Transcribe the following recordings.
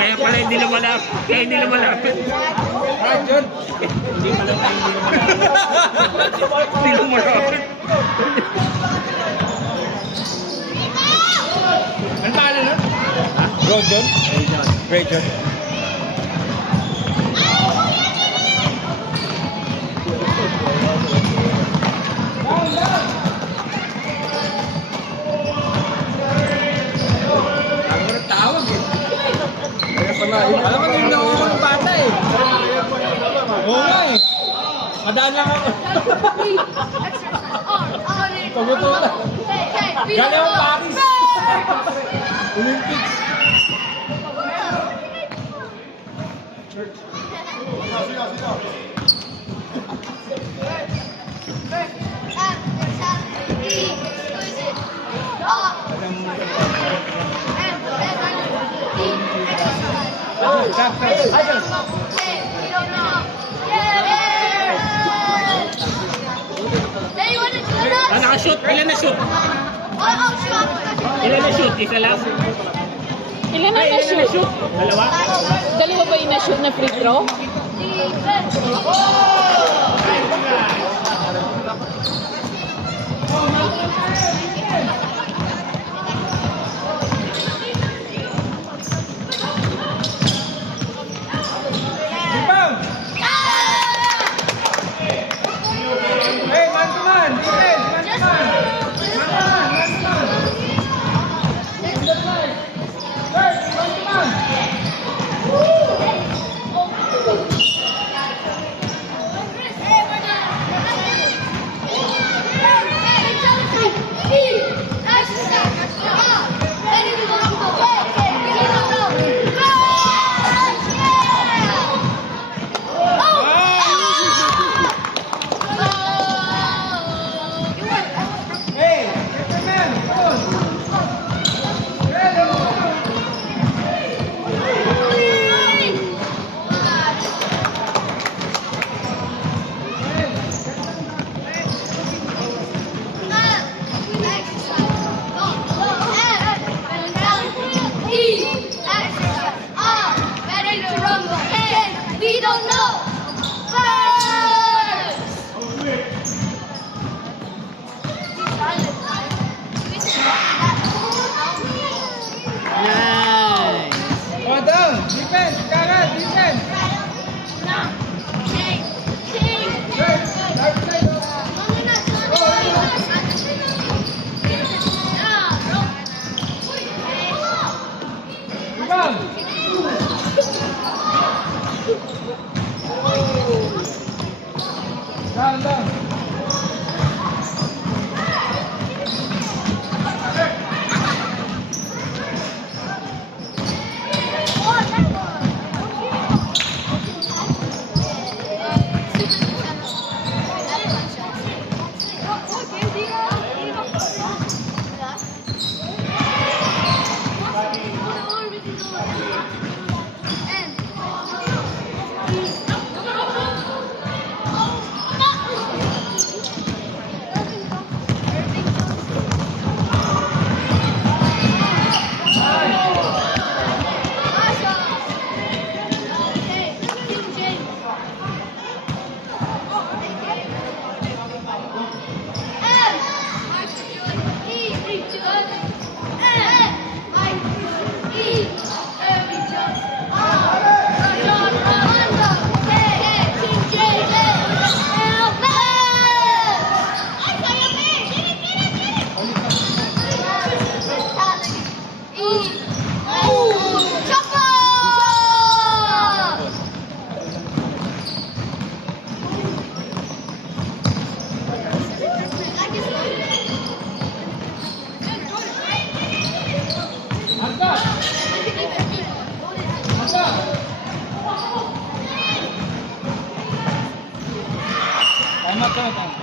Kaya pala hindi lumalapit. Kaya hindi lumalapit. Rajon! Hindi pala hindi lumalapit. Hindi lumalapit. Ano pangalan nun? Rajon? Rajon. Tawag eh. Alam ko din ako ng bata eh. Oo nga eh. Madaan lang ako. Pagutulan. Galing ako Paris. Olympics. Nakashoot. Ilan na shoot? Ilan na shoot? Isa lang? Ilan na na-shoot? Dalawa? Dalawa ba yung na-shoot na free throw? Rebound! Hey, man to man! Defense! Man to man! Third, man to man! Hey, get the man! Come on! Ready? We don't know. Nice! Oh, down! Defense! Karat! Defense! Third! Right side! Rebound! Down, down! Tama, tama, tama.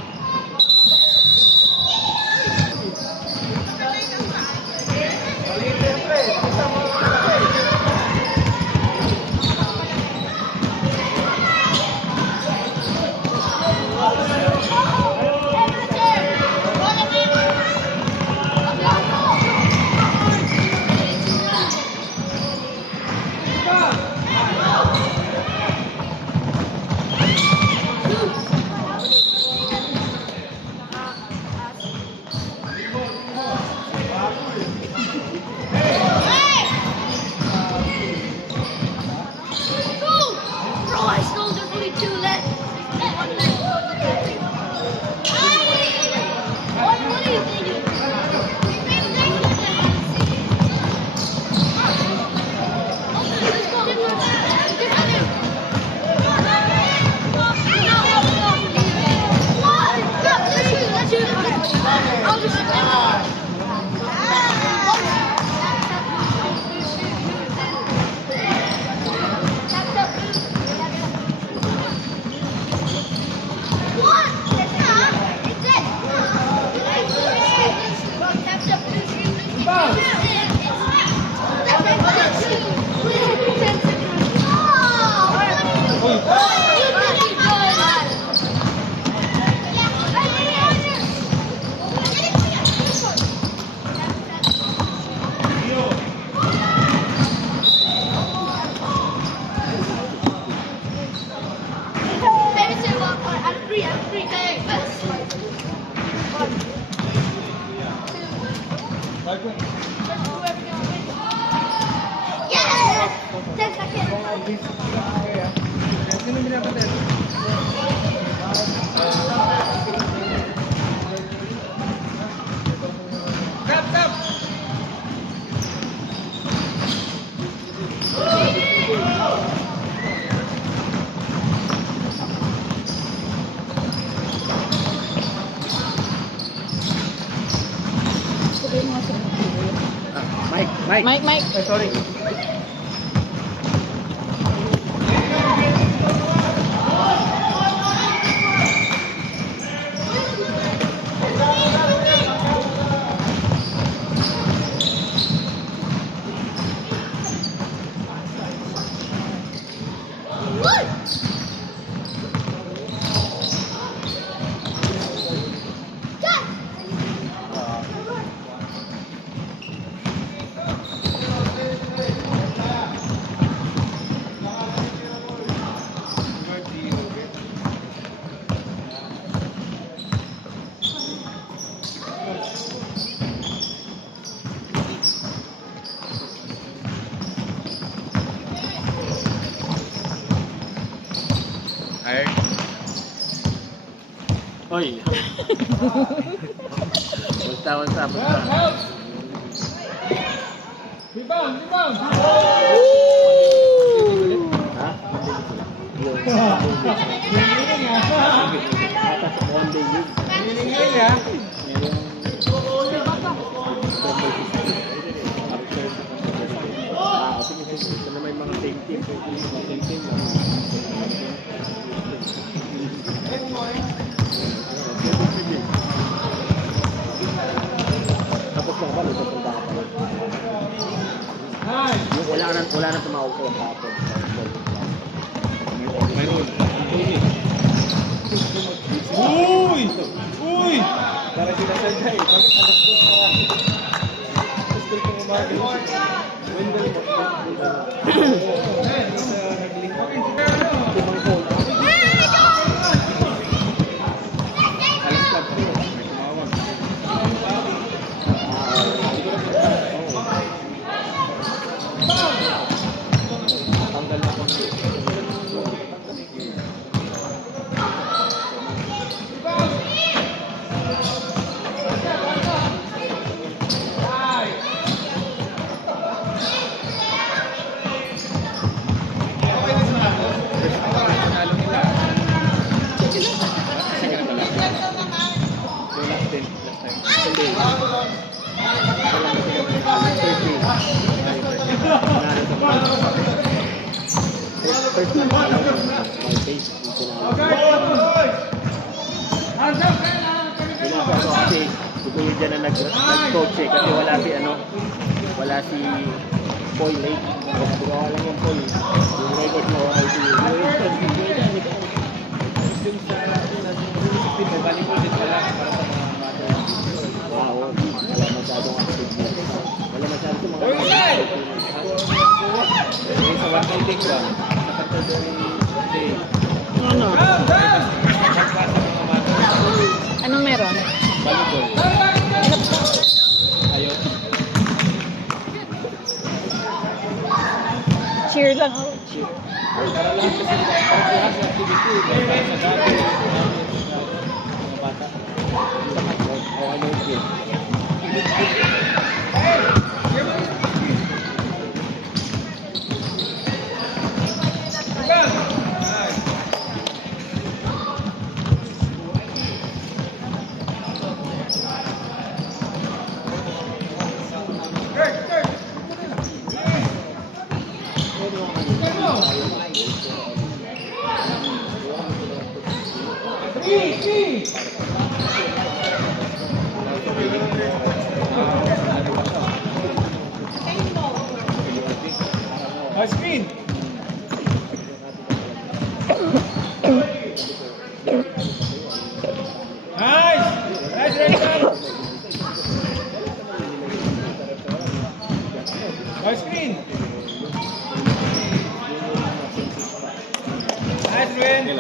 Ulitin, pre. Mike. Sorry. Hoy. Basta. Rebound! Ha? One day yun. Ito na may mga same team. Tapos lang ba, nagpunta ka pa. Wala na tumawag ko kapon. Mayroon. Uy! Para sinasadya eh. Bakit anak ko sa... Gusto ko umagin. Wendell mo. Siguro dyan na nag-coach eh, kasi wala si Paul late. Wala lang yung Paul. Yung record mo ay si volleyball din pala para sa mga bata. Wala masyadong active. Wala masyadong mga sa one day take lang. Anong meron? Volleyball. Ayaw. Cheer lang. Cheer. Para lang kasi para lahat ng activity. Para sa dati. Mga bata. Ano yung cheer? High screen. Nice win.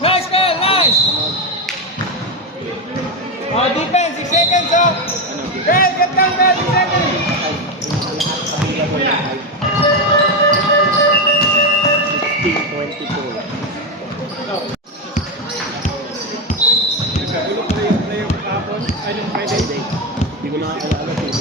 Nice, Kyle, nice! Oh, defense, 6 seconds, oh! Kyle, get down, Kyle, 6 seconds! 16-22. Hindi ko nakakaalala kung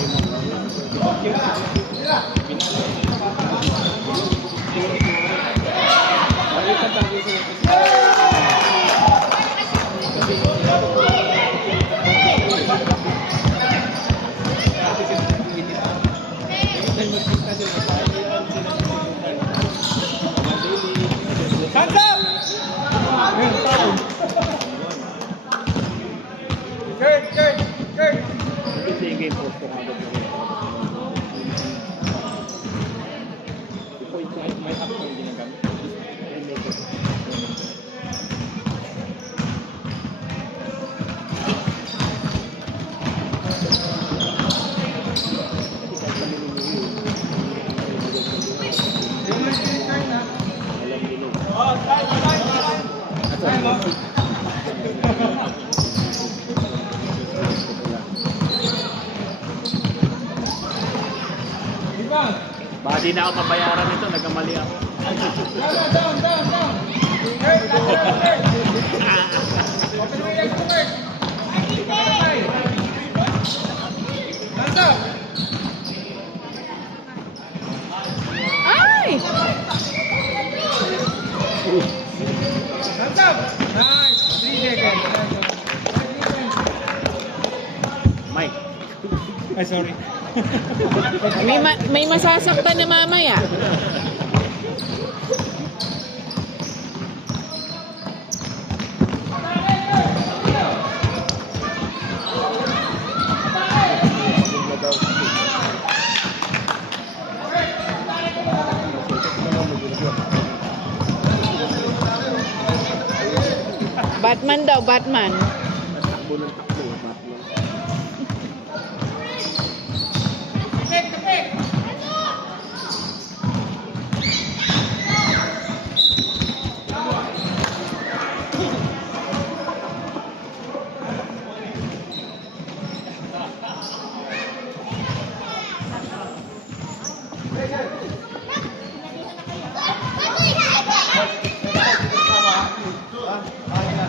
Hands up! Kurt! Hindi game post ko agad na rin. May app ko yung ginagamit. May make it. Baka di na ako mabayaran nito, nagkamali ako. Down! Kurt! Open your legs to Kurt! Hands up! Ay! Hands up! Nice! 3 seconds. Mike. Ay, sorry. May masasaktan na mamaya. Batman daw, Batman. Takbo ng takbo. Batman.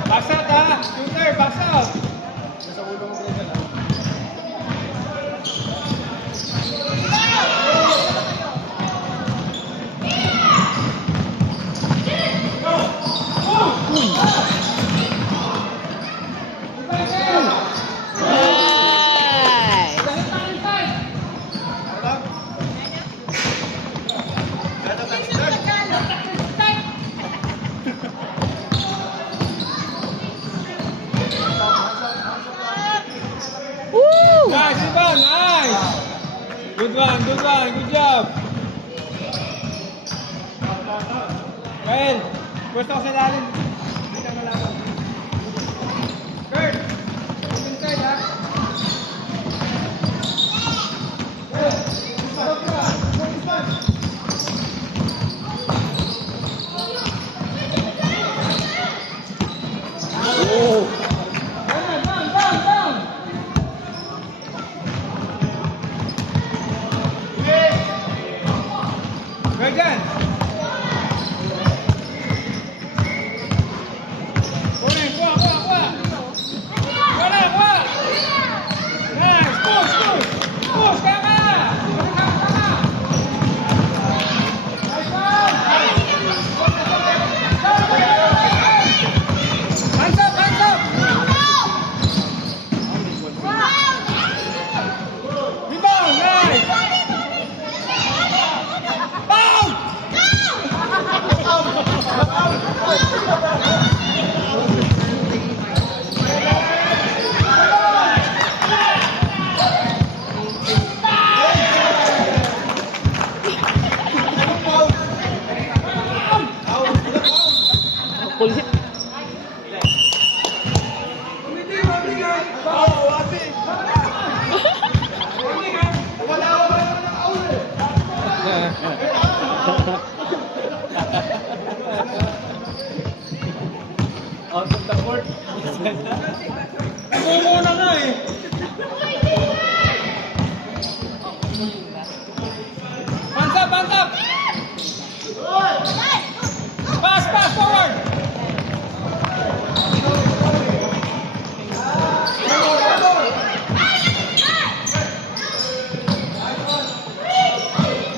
Box out, ha? Shooter, box out! Woo! Nice, Ivan, nice! Good one, good job! Kyle, pwesto ko sa lalim. Hindi ka malaman. Kurt, inside, ha? Namumuna nga eh. Hands up! Pass forward!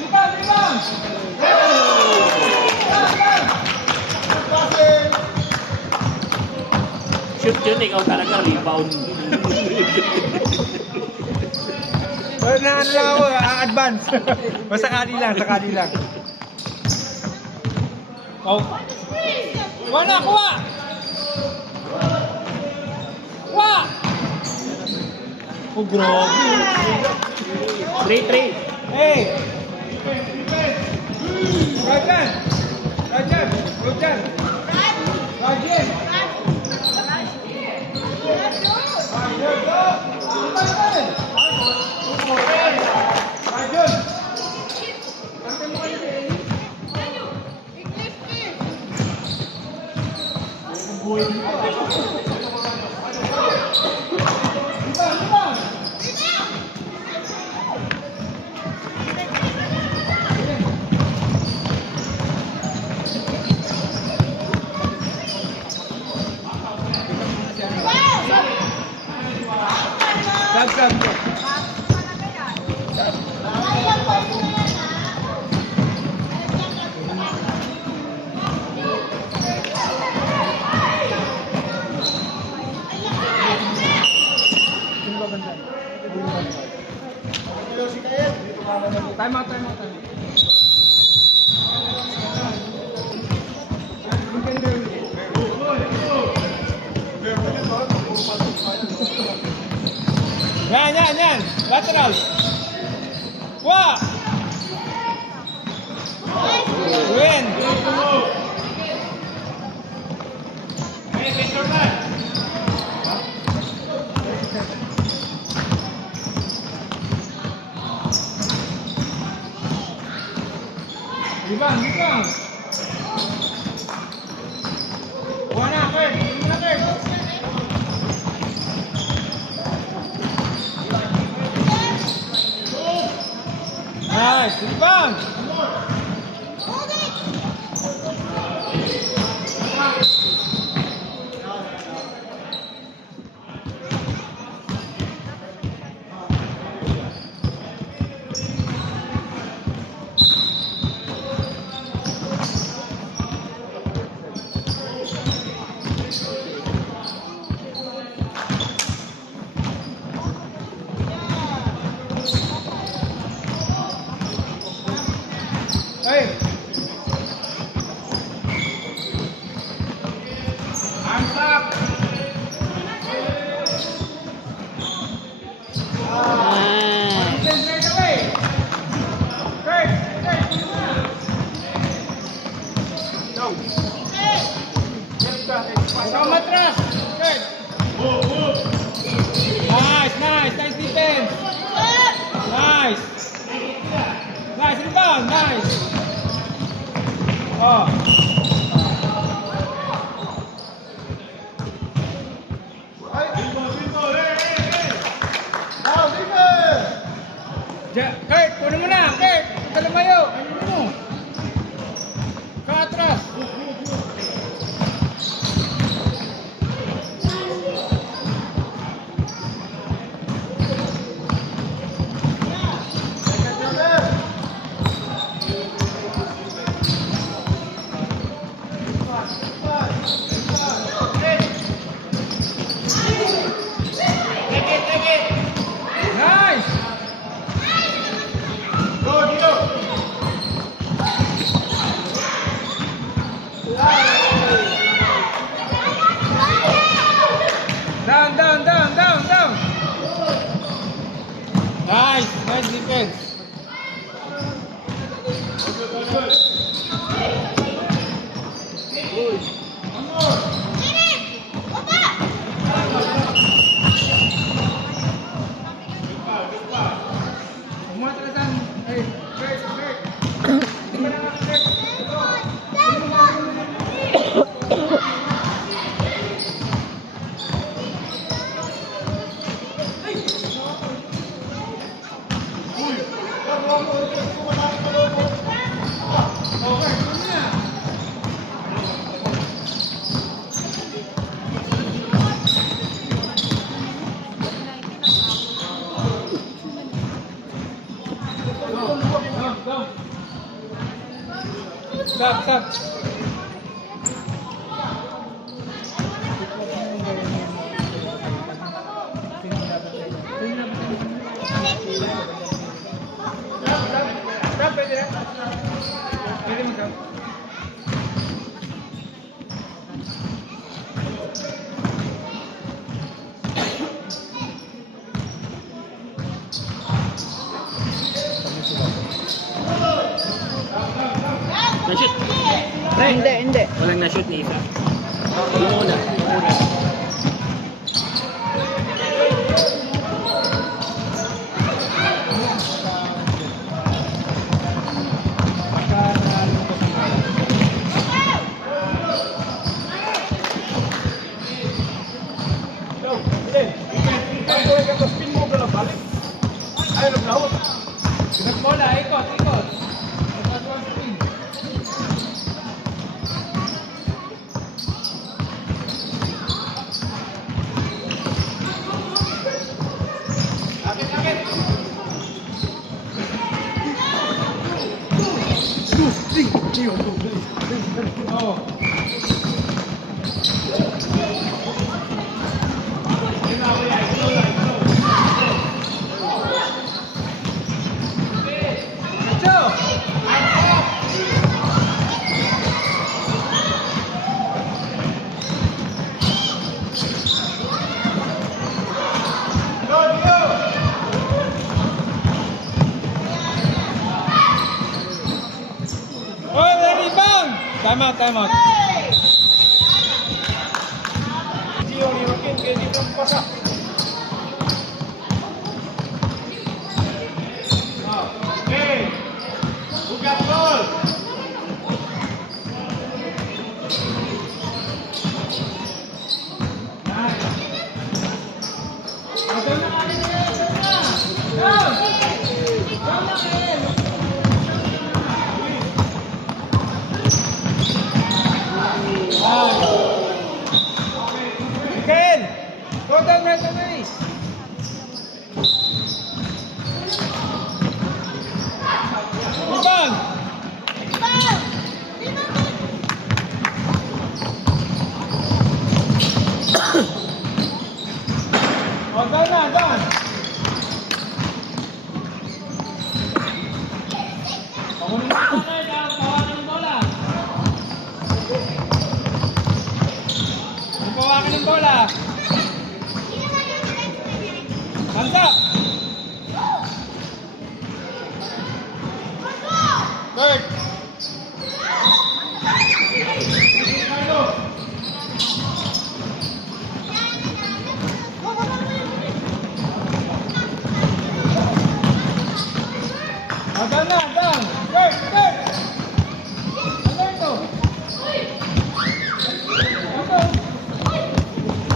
Rebound! Shoot yun, ikaw talaga, rebound. Well, na ano lang ako, advance. Basta sakali lang. Oh. Kuha! Oh, grabe. 3-3. Hey! Rajan! Rajan! Time out. Yan. Lateral. Win. Rebound. Nice, rebound. Hey. Arms up. Straight away. Straight. Go. Pasok matras. Straight. Nice defense. Nice rebound. Nice. Oh. Kurt, kunin mo na. Kurt, lumayo. Ano mo? Katras. Nice. Stop. Stop, pwede na. Pwede mo stop. Na-shoot. Pre, Hindi. walang na-shoot ni isa. Yung una. Bola, ikot. Time out. Gio ni Joaquin que dito pasa. Okay. Buka gol. Mikael! Go down right away! Rebound! Oh, down! Pawakan ng bola! Hands up! Third! Down! Third! Alberto!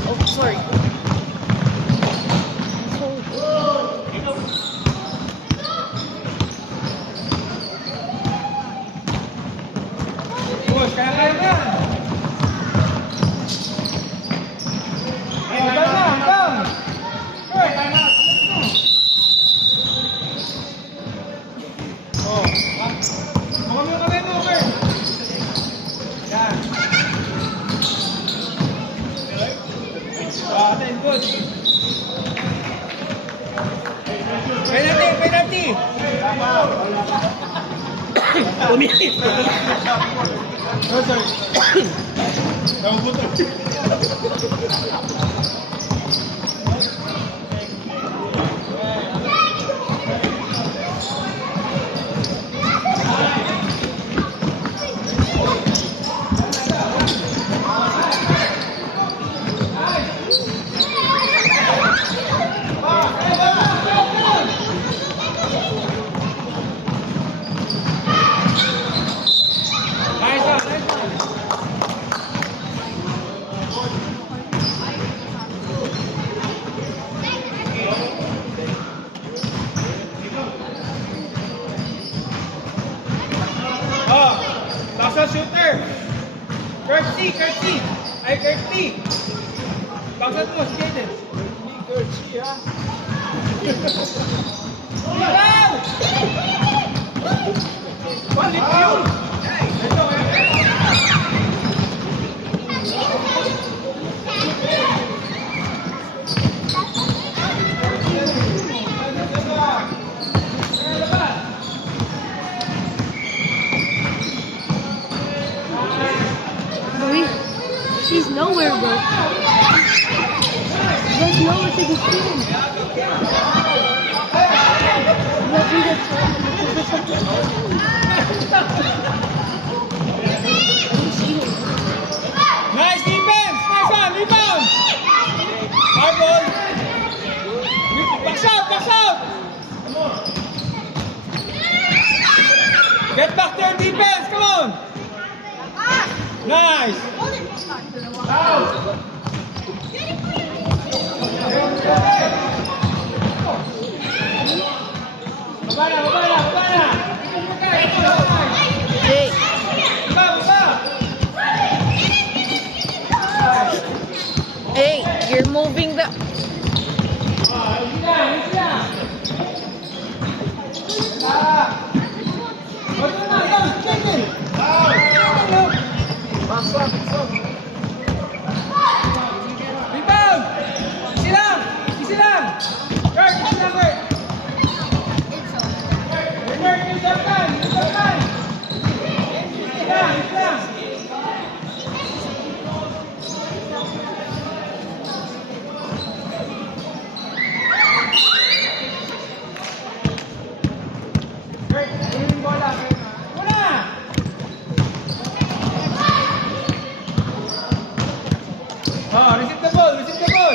Oh, sorry. Boss, kaya na! Down! Third! Oh, mga mo kami mo, over! Yan! Atin, good! Penalty! Umilit. Oh, sorry. Nabubuto. Basta shooter. Curtsy. Ay, curtsy. Basta mo, si Jaden. Ni Gerchi ha. Wow! Balik yun! Ito, Nice defense! Nice one! Rebound! Hard ball! Box out! Box out! Get back to your defense! Come on! Nice! Baba na! Baba na! Baba na! Jake. Baba! Baba! Hey, you're moving the... Rebound! Easy lang! Easy lang! Guard! Easy lang, guard! Guard, use your time! Use your time! Easy lang! Easy lang! Guard, kunin yung bola. Una! Oh, receive the ball, receive the ball.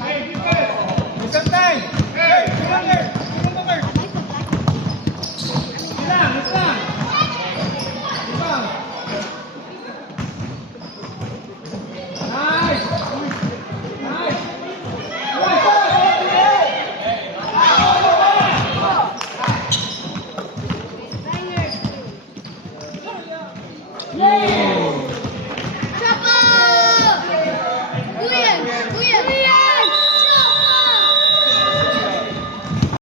Hey, defense. Give some time. Hey, come on here. Come on here. Islang, islang. Islang. Nice. Nice. Nice. Yeah.